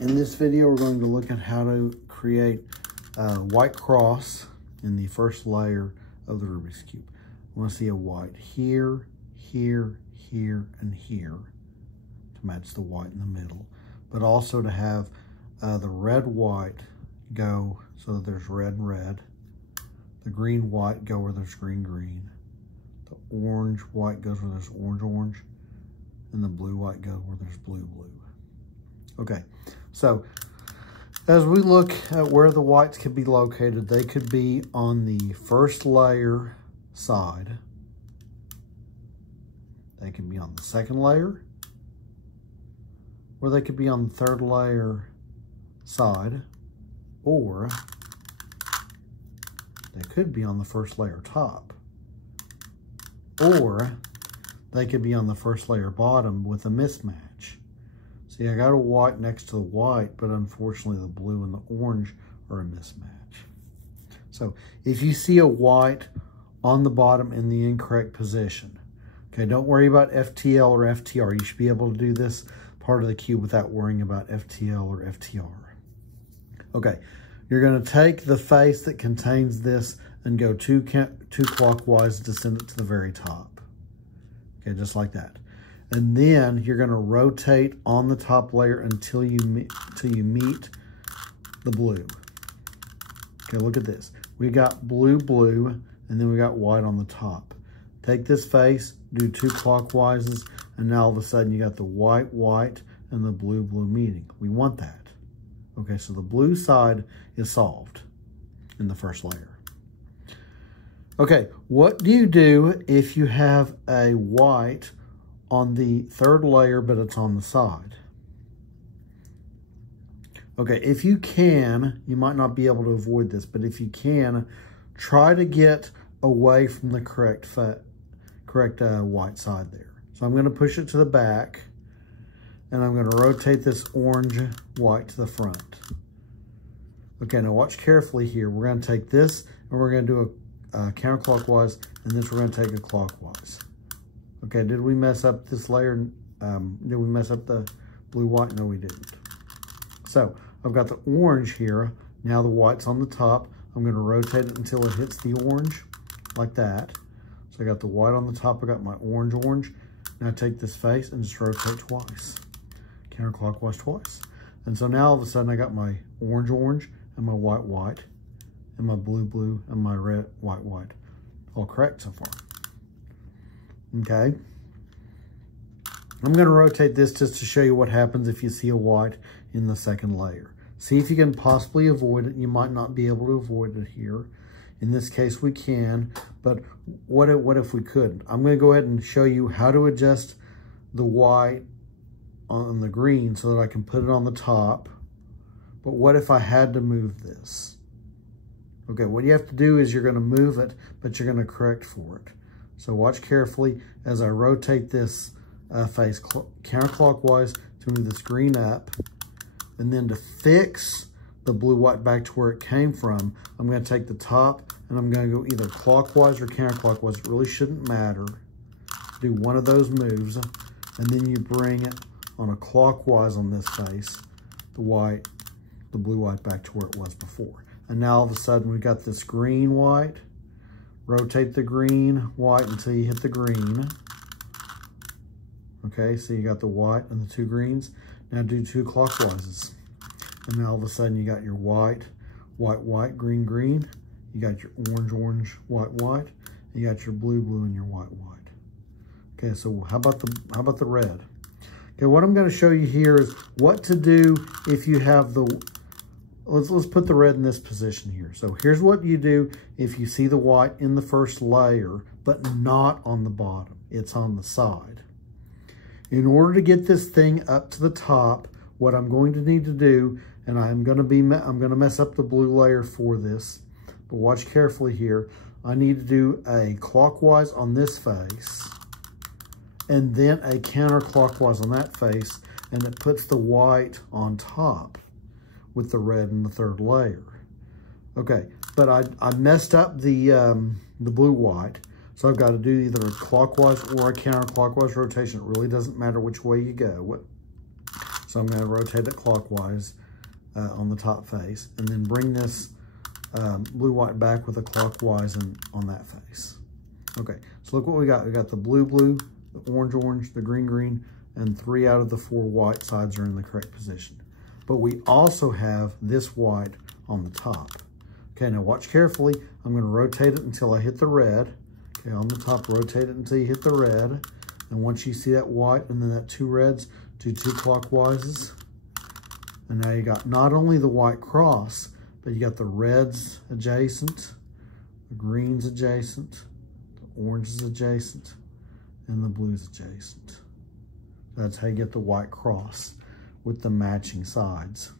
In this video, we're going to look at how to create a white cross in the first layer of the Rubik's Cube. We want to see a white here, here, here, and here to match the white in the middle, but also to have the red white go so that there's red and red, the green white go where there's green green, the orange white goes where there's orange orange, and the blue white goes where there's blue blue. Okay, so as we look at where the whites could be located, they could be on the first layer side. They can be on the second layer, or they could be on the third layer side, or they could be on the first layer top, or they could be on the first layer bottom with a mismatch. See, I got a white next to the white, but unfortunately the blue and the orange are a mismatch. So if you see a white on the bottom in the incorrect position, okay, don't worry about FTL or FTR. You should be able to do this part of the cube without worrying about FTL or FTR. Okay, you're going to take the face that contains this and go two clockwise to send it to the very top. Okay, just like that. And then you're going to rotate on the top layer until you meet the blue. Okay, look at this. We got blue, blue, and then we got white on the top. Take this face, do two clockwises, and now all of a sudden you got the white, white, and the blue, blue meeting. We want that. Okay, so the blue side is solved in the first layer. Okay, what do you do if you have a white on the third layer, but it's on the side? Okay, if you can, you might not be able to avoid this, but if you can, try to get away from the correct white side there. So I'm going to push it to the back, and I'm going to rotate this orange white to the front. Okay, now watch carefully here. We're going to take this, and we're going to do a counterclockwise, and then we're going to take a clockwise. Okay, did we mess up this layer? Did we mess up the blue white? No, we didn't. So I've got the orange here. Now the white's on the top. I'm going to rotate it until it hits the orange, like that. So I got the white on the top. I got my orange, orange. Now I take this face and just rotate twice. Counterclockwise twice. And so now all of a sudden I got my orange, orange, and my white, white, and my blue, blue, and my red, white, white. All correct so far. Okay. I'm going to rotate this just to show you what happens if you see a white in the second layer. See if you can possibly avoid it. You might not be able to avoid it here. In this case, we can, but what if we couldn't? I'm going to go ahead and show you how to adjust the white on the green so that I can put it on the top. But what if I had to move this? Okay, what you have to do is you're going to move it, but you're going to correct for it. So watch carefully as I rotate this face counterclockwise to move this green up. And then to fix the blue white back to where it came from, I'm going to take the top and I'm going to go either clockwise or counterclockwise. It really shouldn't matter. Do one of those moves, and then you bring it on a clockwise on this face, the blue white back to where it was before. And now all of a sudden we got this green white. Rotate the green, white until you hit the green. Okay, so you got the white and the two greens. Now do two clockwise. And now all of a sudden you got your white, white, white, green, green. You got your orange, orange, white, white. You got your blue, blue, and your white, white. Okay, so how about the red? Okay, what I'm going to show you here is what to do if you have the... Let's put the red in this position here. So here's what you do if you see the white in the first layer, but not on the bottom. It's on the side. In order to get this thing up to the top, what I'm going to need to do, and I'm going to mess up the blue layer for this, but watch carefully here. I need to do a clockwise on this face, and then a counterclockwise on that face, and it puts the white on top with the red in the third layer. Okay, but I messed up the blue white, so I've got to do either a clockwise or a counterclockwise rotation. It really doesn't matter which way you go. So So I'm going to rotate it clockwise on the top face, and then bring this blue, white back with a clockwise on that face. Okay, so look what we got. We got the blue, blue, the orange, orange, the green, green, and 3 out of the 4 white sides are in the correct position. But we also have this white on the top. Okay, now watch carefully. I'm going to rotate it until I hit the red. Okay, on the top, rotate it until you hit the red. And once you see that white and then that 2 reds, do 2 clockwises. And now you got not only the white cross, but you got the reds adjacent, the greens adjacent, the oranges adjacent, and the blues adjacent. That's how you get the white cross with the matching sides.